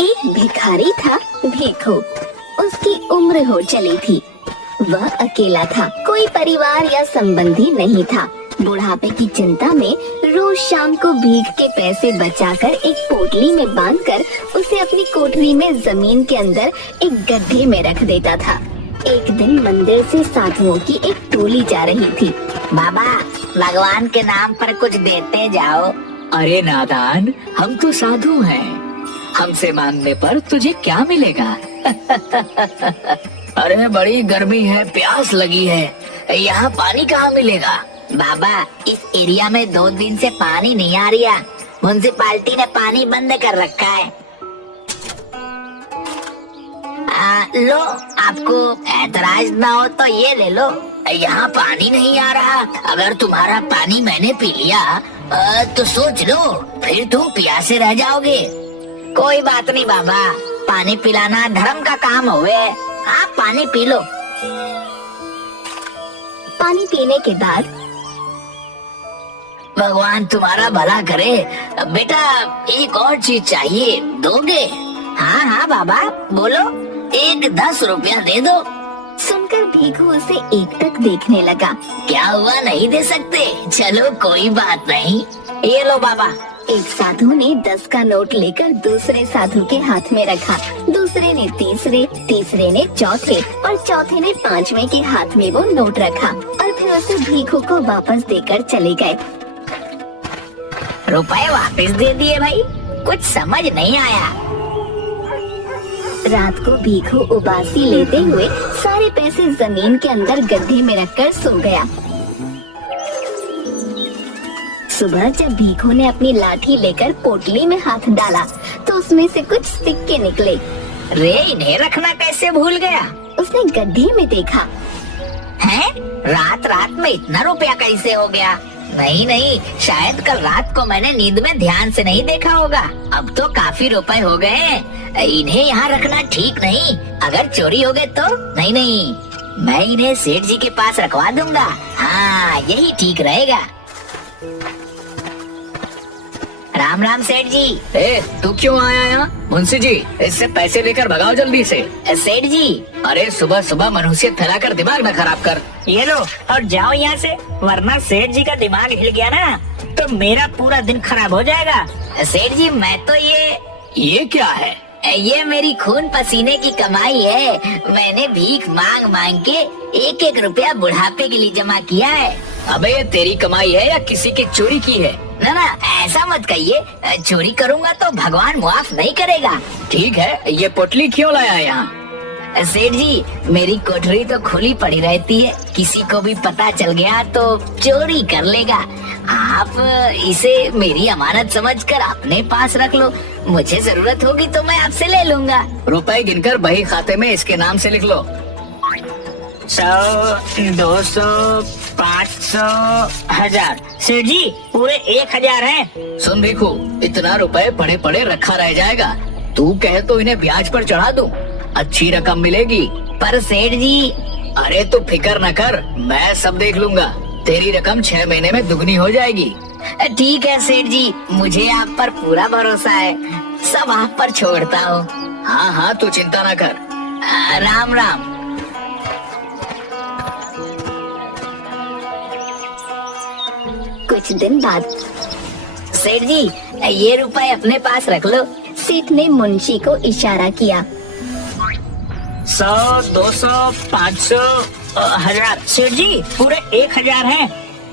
एक भिखारी था भीखू। उसकी उम्र हो चली थी। वह अकेला था, कोई परिवार या संबंधी नहीं था। बुढ़ापे की चिंता में रोज शाम को भीख के पैसे बचाकर एक पोटली में बांधकर उसे अपनी कोठरी में जमीन के अंदर एक गड्ढे में रख देता था। एक दिन मंदिर से साधुओं की एक टोली जा रही थी। बाबा, भगवान के नाम पर कुछ देते जाओ। अरे नादान, हम तो साधु हैं। हमसे मांगने पर तुझे क्या मिलेगा? अरे बड़ी गर्मी है, प्यास लगी है, यहाँ पानी कहाँ मिलेगा? बाबा, इस एरिया में 2 दिन से पानी नहीं आ रहा। म्युनिसिपालिटी ने पानी बंद कर रखा है। लो, आपको ऐतराज ना हो तो ये ले लो। यहाँ पानी नहीं आ रहा। अगर तुम्हारा पानी मैंने पी लिया तो सोच लो, फिर तुम प्यासे रह जाओगे। कोई बात नहीं बाबा, पानी पिलाना धर्म का काम हुए। आप पानी पी लो। पानी पीने के बाद भगवान तुम्हारा भला करे। बेटा, एक और चीज चाहिए, दोगे? हाँ हाँ बाबा, बोलो। एक 10 रुपया दे दो। सुनकर भीखू उसे एकटक देखने लगा। क्या हुआ, नहीं दे सकते? चलो कोई बात नहीं। ये लो बाबा। एक साधु ने 10 का नोट लेकर दूसरे साधु के हाथ में रखा। दूसरे ने तीसरे, तीसरे ने चौथे और चौथे ने 5वें के हाथ में वो नोट रखा और फिर उसे भीखू को वापस देकर चले गए। रुपए वापस दे दिए भाई, कुछ समझ नहीं आया। रात को भीखू उबासी लेते हुए सारे पैसे जमीन के अंदर गड्ढे में रखकर सो गया। सुबह जब भीखू ने अपनी लाठी लेकर पोटली में हाथ डाला तो उसमें से कुछ सिक्के निकले। रे, इन्हें रखना कैसे भूल गया? उसने गड्ढे में देखा। हैं? रात रात में इतना रुपया कैसे हो गया? नहीं नहीं, शायद कल रात को मैंने नींद में ध्यान से नहीं देखा होगा। अब तो काफी रुपए हो गए। इन्हें यहाँ रखना ठीक नहीं। अगर चोरी हो गए तो? नहीं नहीं, मैं इन्हें सेठ जी के पास रखवा दूंगा। हाँ, यही ठीक रहेगा। राम राम सेठ जी। तू क्यों आया यहाँ? मुंशी जी, इससे पैसे लेकर भगाओ जल्दी से। सेठ जी, अरे सुबह सुबह मनुष्य फैलाकर दिमाग न खराब कर। ये लो और जाओ यहाँ से, वरना सेठ जी का दिमाग हिल गया ना तो मेरा पूरा दिन खराब हो जाएगा। सेठ जी, मैं तो ये क्या है? ये मेरी खून पसीने की कमाई है। मैंने भीख मांग मांग के 1-1 रुपया बुढ़ापे के लिए जमा किया है। अबे, ये तेरी कमाई है या किसी की चोरी की है? ना ना, ऐसा मत कहिए। चोरी करूँगा तो भगवान मुआफ नहीं करेगा। ठीक है, ये पोटली क्यों लाया यहाँ? सेठ जी, मेरी कोठरी तो खुली पड़ी रहती है, किसी को भी पता चल गया तो चोरी कर लेगा। आप इसे मेरी अमानत समझकर अपने पास रख लो। मुझे जरूरत होगी तो मैं आपसे ले लूंगा। रुपए गिनकर बही खाते में इसके नाम से लिख लो। 100, 200, 500, 1000। सेठ जी, पूरे 1000 हैं। सुन भीखू, इतना रुपए पड़े पड़े रखा रह जाएगा। तू कहे तो इन्हें ब्याज पर चढ़ा दूं, अच्छी रकम मिलेगी। पर सेठ जी। अरे तू फिक्र न कर, मैं सब देख लूंगा। तेरी रकम 6 महीने में दुगनी हो जाएगी। ठीक है सेठ जी, मुझे आप पर पूरा भरोसा है। सब आप पर छोड़ता हूँ। हाँ हाँ, तू चिंता न कर। राम राम। कुछ दिन बाद सेठ जी, ये रुपए अपने पास रख लो। सेठ ने मुंशी को इशारा किया। 100, 200, 500, 1000। सेठ जी, पूरे 1000 हैं।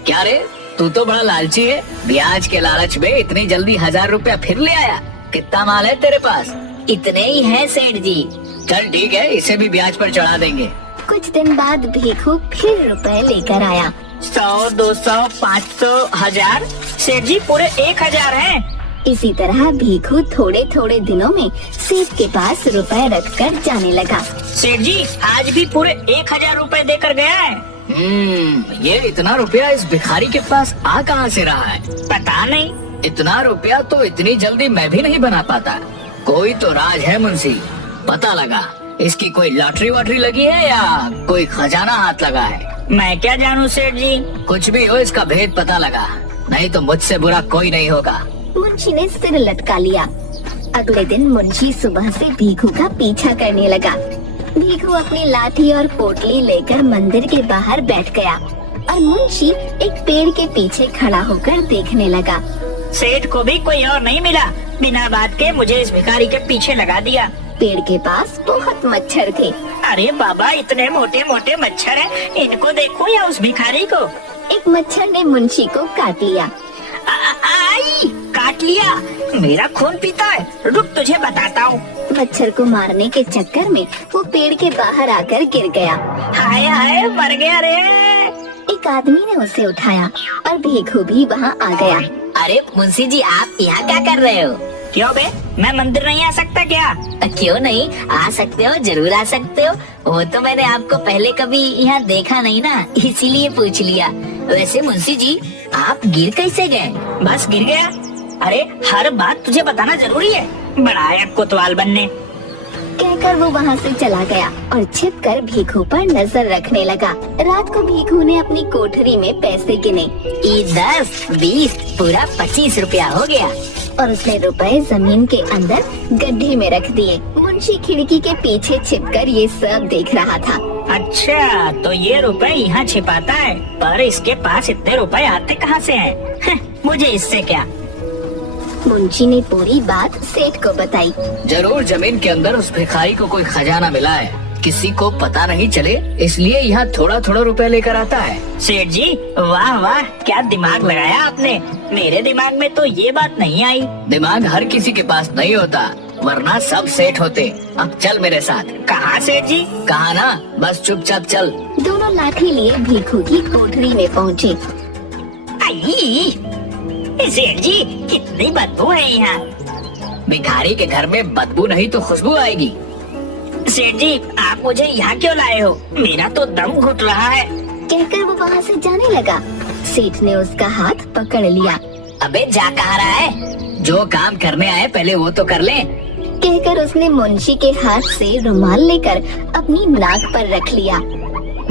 क्या रे, तू तो बड़ा लालची है। ब्याज के लालच में इतनी जल्दी 1000 रुपया फिर ले आया। कितना माल है तेरे पास? इतने ही हैं सेठ जी। चल ठीक है, इसे भी ब्याज पर चढ़ा देंगे। कुछ दिन बाद भीखू फिर रुपए लेकर आया। 100, 200, 500, 1000। सेठ जी, पूरे 1000 हैं। इसी तरह भीखू थोड़े थोड़े दिनों में सेठ के पास रुपए रखकर जाने लगा। सेठ जी, आज भी पूरे 1000 रुपए देकर गया है। ये इतना रुपया इस भिखारी के पास आ कहाँ से रहा है? पता नहीं। इतना रुपया तो इतनी जल्दी मैं भी नहीं बना पाता। कोई तो राज है मुंशी, पता लगा। इसकी कोई लॉटरी वॉटरी लगी है या कोई खजाना हाथ लगा है? मैं क्या जानूं सेठ जी। कुछ भी हो, इसका भेद पता लगा, नहीं तो मुझसे बुरा कोई नहीं होगा। मुंशी ने सिर लटका लिया। अगले दिन मुंशी सुबह से भीखू का पीछा करने लगा। भीखू अपनी लाठी और पोटली लेकर मंदिर के बाहर बैठ गया और मुंशी एक पेड़ के पीछे खड़ा होकर देखने लगा। सेठ को भी कोई और नहीं मिला, बिना बात के मुझे इस भिखारी के पीछे लगा दिया। पेड़ के पास बहुत मच्छर थे। अरे बाबा, इतने मोटे मोटे मच्छर हैं, इनको देखो या उस भिखारी को। एक मच्छर ने मुंशी को काट लिया। आई, काट लिया, मेरा खून पीता है, रुक तुझे बताता हूँ। मच्छर को मारने के चक्कर में वो पेड़ के बाहर आकर गिर गया। हाय हाय, मर गया रे। एक आदमी ने उसे उठाया और भीखू भी वहाँ आ गया। अरे मुंशी जी, आप यहाँ क्या कर रहे हो? क्यों बे, मैं मंदिर नहीं आ सकता क्या? क्यों नहीं आ सकते हो, जरूर आ सकते हो। वो तो मैंने आपको पहले कभी यहाँ देखा नहीं ना, इसीलिए पूछ लिया। वैसे मुंशी जी, आप गिर कैसे गए? बस गिर गया। अरे हर बात तुझे बताना जरूरी है, बड़ा है कोतवाल बनने। कहकर वो वहाँ से चला गया और छिपकर भीखू पर नजर रखने लगा। रात को भीखू ने अपनी कोठरी में पैसे गिने। 10, 20, पूरा 25 रुपया हो गया। और उसने रुपए जमीन के अंदर गड्ढे में रख दिए। मुंशी खिड़की के पीछे छिपकर ये सब देख रहा था। अच्छा, तो ये रुपए यहाँ छिपाता है, पर इसके पास इतने रुपए आते कहाँ से हैं? मुझे इससे क्या। मुंशी ने पूरी बात सेठ को बताई। जरूर जमीन के अंदर उस भिखारी को कोई खजाना मिला है, किसी को पता नहीं चले, इसलिए यहाँ थोड़ा थोड़ा रुपए लेकर आता है। सेठ जी, वाह वाह, क्या दिमाग लगाया आपने। मेरे दिमाग में तो ये बात नहीं आई। दिमाग हर किसी के पास नहीं होता, वरना सब सेठ होते। अब चल मेरे साथ। कहाँ सेठ जी? कहा ना, बस चुपचाप चल। दोनों लाठी लिए भीखू की कोठरी में पहुँचे। आई, सेठ जी, कितनी बदबू है यहाँ। भिखारी के घर में बदबू नहीं तो खुशबू आएगी। सेठ जी, आप मुझे यहाँ क्यों लाए हो? मेरा तो दम घुट रहा है। कहकर वो वहाँ से जाने लगा। सेठ ने उसका हाथ पकड़ लिया। अबे जा कहाँ रहा है? जो काम करने आए पहले वो तो कर ले। कहकर उसने मुंशी के हाथ से रुमाल लेकर अपनी नाक पर रख लिया।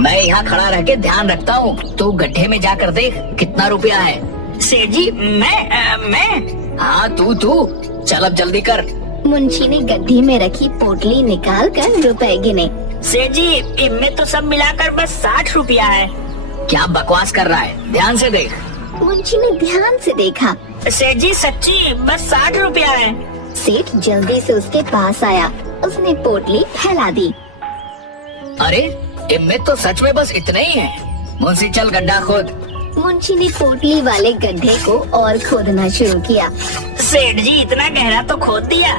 मैं यहाँ खड़ा रह के ध्यान रखता हूँ, तू गड्ढे में जाकर देख कितना रुपया है। सेठ जी, मैं हाँ तू चल, अब जल्दी कर। मुंशी ने गड्ढे में रखी पोटली निकाल कर रुपए गिने। सेठ जी, इनमें तो सब मिलाकर बस 60 रुपया है। क्या बकवास कर रहा है, ध्यान से देख। मुंशी ने ध्यान से देखा। सेठ जी, सच्ची बस 60 रुपया है। सेठ जल्दी से उसके पास आया। उसने पोटली फैला दी। अरे इनमें तो सच में बस इतने ही है। मुंशी चल गड्ढा खोद। मुंशी ने पोटली वाले गड्ढे को और खोदना शुरू किया। सेठ जी, इतना गहरा तो खोद दिया।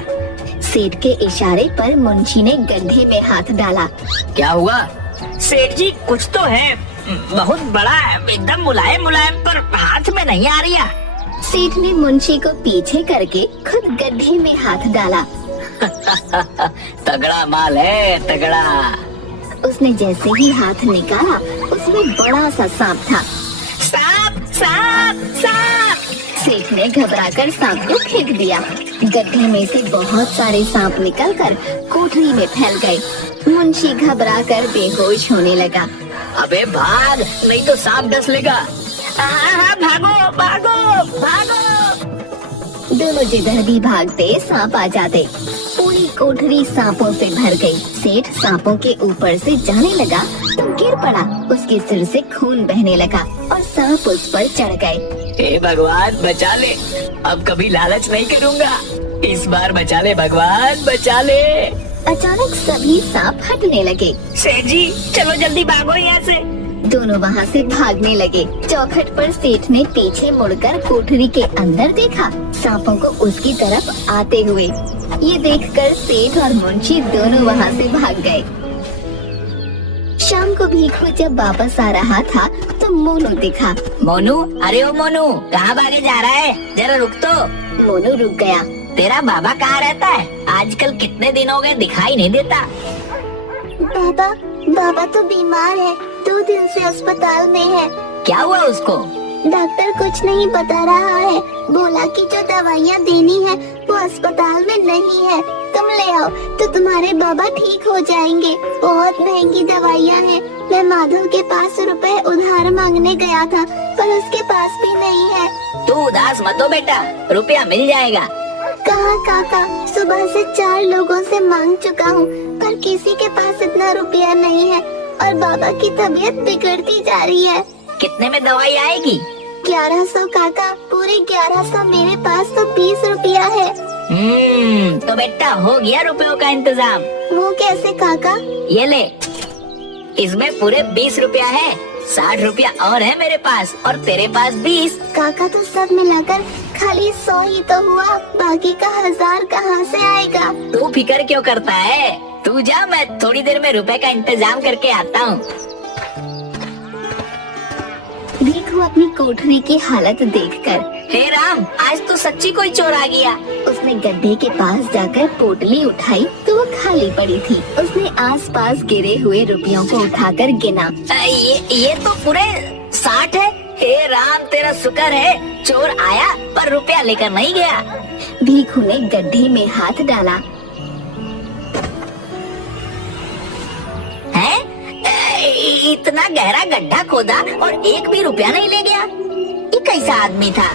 सेठ के इशारे पर मुंशी ने गड्ढे में हाथ डाला। क्या हुआ? सेठ जी, कुछ तो है, बहुत बड़ा है, एकदम मुलायम मुलायम, पर हाथ में नहीं आ रहा। सेठ ने मुंशी को पीछे करके खुद गड्ढे में हाथ डाला। तगड़ा माल है, तगड़ा। उसने जैसे ही हाथ निकाला, उसमें बड़ा सा सांप था। सांप, सांप, सांप। सेठ ने घबराकर सांप को फेंक दिया। गड्ढे में से बहुत सारे सांप निकलकर कोठरी में फैल गए। मुंशी घबराकर बेहोश होने लगा। अबे भाग, नहीं तो सांप डस लेगा। भागो भागो भागो। दोनों जिधर भी भागते सांप आ जाते। पूरी कोठरी सांपों से भर गई। सेठ सांपों के ऊपर से जाने लगा तो गिर पड़ा। उसके सिर से खून बहने लगा और सांप उस पर चढ़ गए। हे भगवान बचा ले, अब कभी लालच नहीं करूँगा। इस बार बचा ले भगवान, बचा ले। अचानक सभी सांप हटने लगे। सेठ जी, चलो जल्दी भागो यहाँ से। दोनों वहाँ से भागने लगे। चौखट पर सेठ ने पीछे मुड़कर कोठरी के अंदर देखा, सांपों को उसकी तरफ आते हुए। ये देखकर सेठ और मुंशी दोनों वहाँ से भाग गए। शाम को भीखू जब वापस आ रहा था तो मोनू दिखा। मोनू, अरे ओ मोनू, कहाँ भागे जा रहा है? जरा रुक तो। मोनू रुक गया। तेरा बाबा कहाँ रहता है? आजकल कितने दिन हो गए दिखाई नहीं देता। बाबा तो बीमार है, 2 दिन से अस्पताल में है। क्या हुआ उसको? डॉक्टर कुछ नहीं बता रहा है, बोला कि जो दवाइयाँ देनी है वो अस्पताल में नहीं है, तुम ले आओ तो तुम्हारे बाबा ठीक हो जाएंगे। बहुत महंगी दवाइयाँ हैं। मैं माधव के पास रुपए उधार मांगने गया था, पर उसके पास भी नहीं है। तू उदास मत हो बेटा, रुपया मिल जाएगा। कहाँ काका, सुबह से 4 लोगों से मांग चुका हूँ पर किसी के पास इतना रुपया नहीं है और बाबा की तबीयत बिगड़ती जा रही है। कितने में दवाई आएगी? 1100 काका, पूरे 1100। मेरे पास तो 20 रुपया है। तो बेटा हो गया रुपयों का इंतजाम। वो कैसे काका? ये ले, इसमें पूरे 20 रुपया है। 60 रुपया और है मेरे पास और तेरे पास 20। काका तो सब मिलाकर खाली 100 ही तो हुआ, बाकी का 1000 कहाँ से आएगा? तू फिक्र क्यों करता है? तू जा, मैं थोड़ी देर में रुपए का इंतजाम करके आता हूँ। भीखू अपनी कोठरी की हालत देखकर, हे राम, आज तो सच्ची कोई चोर आ गया। उसने गड्ढे के पास जाकर पोटली उठाई तो वो खाली पड़ी थी। उसने आसपास गिरे हुए रुपयों को उठाकर गिना। ये तो पूरे 60 है। हे राम, तेरा शुक्र है चोर आया पर रुपया लेकर नहीं गया। भीखू ने गड्ढे में हाथ डाला। है? इतना गहरा गड्ढा खोदा और एक भी रुपया नहीं ले गया। ये कैसा आदमी था?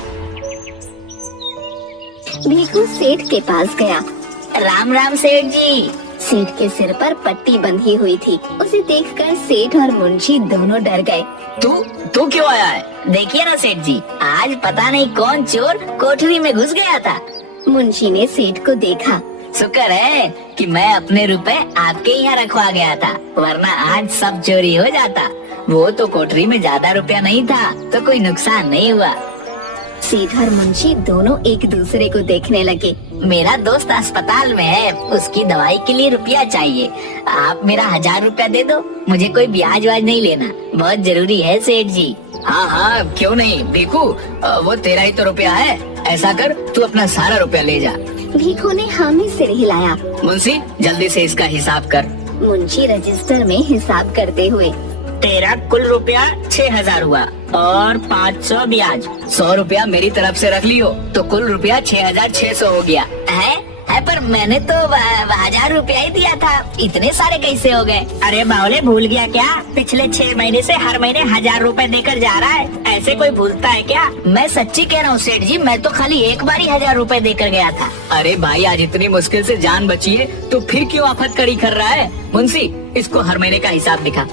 भीखू सेठ के पास गया। राम राम सेठ जी। सेठ के सिर पर पट्टी बंधी हुई थी। उसे देखकर सेठ और मुंशी दोनों डर गए। तू क्यों आया है? देखिए ना सेठ जी, आज पता नहीं कौन चोर कोठरी में घुस गया था। मुंशी ने सेठ को देखा। शुक्र है कि मैं अपने रुपए आपके यहाँ रखवा गया था, वरना आज सब चोरी हो जाता। वो तो कोठरी में ज्यादा रुपया नहीं था तो कोई नुकसान नहीं हुआ। सेठ और मुंशी दोनों एक दूसरे को देखने लगे। मेरा दोस्त अस्पताल में है, उसकी दवाई के लिए रुपया चाहिए। आप मेरा 1000 रुपया दे दो, मुझे कोई ब्याज व्याज नहीं लेना, बहुत जरूरी है सेठ जी। हाँ, क्यों नहीं भीखू, वो तेरा ही तो रुपया है। ऐसा कर, तू अपना सारा रुपया ले जा। भीखू ने हामी सिर हिलाया। मुंशी, जल्दी से इसका हिसाब कर। मुंशी रजिस्टर में हिसाब करते हुए, तेरा कुल रुपया 6000 हुआ और 500 ब्याज। 100 रुपया मेरी तरफ से रख लियो तो कुल रुपया 6600 हो गया। है पर मैंने तो 1000 रुपया ही दिया था, इतने सारे कैसे हो गए? अरे बावले, भूल गया क्या? पिछले 6 महीने से हर महीने 1000 रुपए देकर जा रहा है। ऐसे कोई भूलता है क्या? मैं सच्ची कह रहा हूँ सेठ जी, मैं तो खाली एक बार ही 1000 रुपए देकर गया था। अरे भाई, आज इतनी मुश्किल से जान बची है तो फिर क्यों आफत कड़ी कर रहा है? मुंशी, इसको हर महीने का हिसाब दिखा।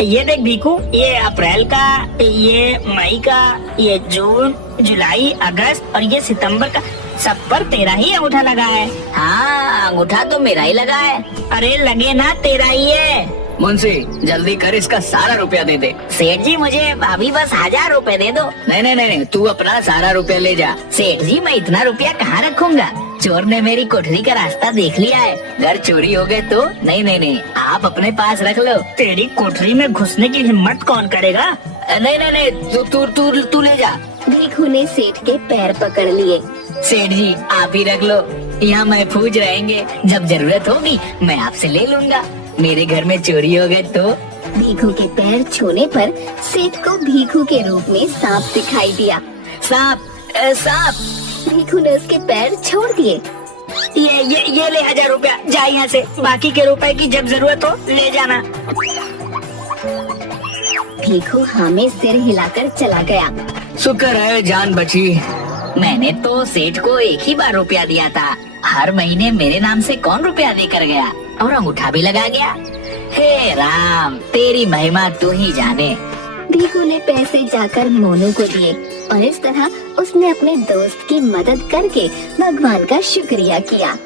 ये देख भीखू, ये अप्रैल का, ये मई का, ये जून, जुलाई, अगस्त और ये सितंबर का, सब पर तेरा ही अंगूठा लगा है। हाँ, अंगूठा तो मेरा ही लगा है। अरे लगे ना, तेरा ही है। मुंशी, जल्दी कर, इसका सारा रुपया दे दे। सेठ जी, मुझे अभी बस 1000 रुपए दे दो। नहीं, तू अपना सारा रुपया ले जा। सेठ जी, मैं इतना रुपया कहाँ रखूंगा? चोर ने मेरी कोठरी का रास्ता देख लिया है, घर चोरी हो गए तो। नहीं, आप अपने पास रख लो। तेरी कोठरी में घुसने की हिम्मत कौन करेगा? नहीं, तू ले जा। भीखू ने सेठ के पैर पकड़ लिए। सेठ जी, आप ही रख लो, यहाँ महफूज रहेंगे। जब जरूरत होगी मैं आपसे ले लूंगा। मेरे घर में चोरी हो गए तो। भीखू के पैर छूने पर सेठ को भीखू के रूप में सांप दिखाई दिया। सांप। भीखू ने उसके पैर छोड़ दिए। ये ले 1000 रुपया, जा यहाँ से। बाकी के रुपए की जब जरूरत हो ले जाना। भीखू हामी सिर हिलाकर चला गया। शुक्र है जान बची। मैंने तो सेठ को एक ही बार रुपया दिया था, हर महीने मेरे नाम से कौन रुपया देकर गया और अंगूठा भी लगा गया। हे राम, तेरी महिमा तू ही जाने। भीखू ने पैसे जाकर मोनू को दिए और इस तरह उसने अपने दोस्त की मदद करके भगवान का शुक्रिया किया।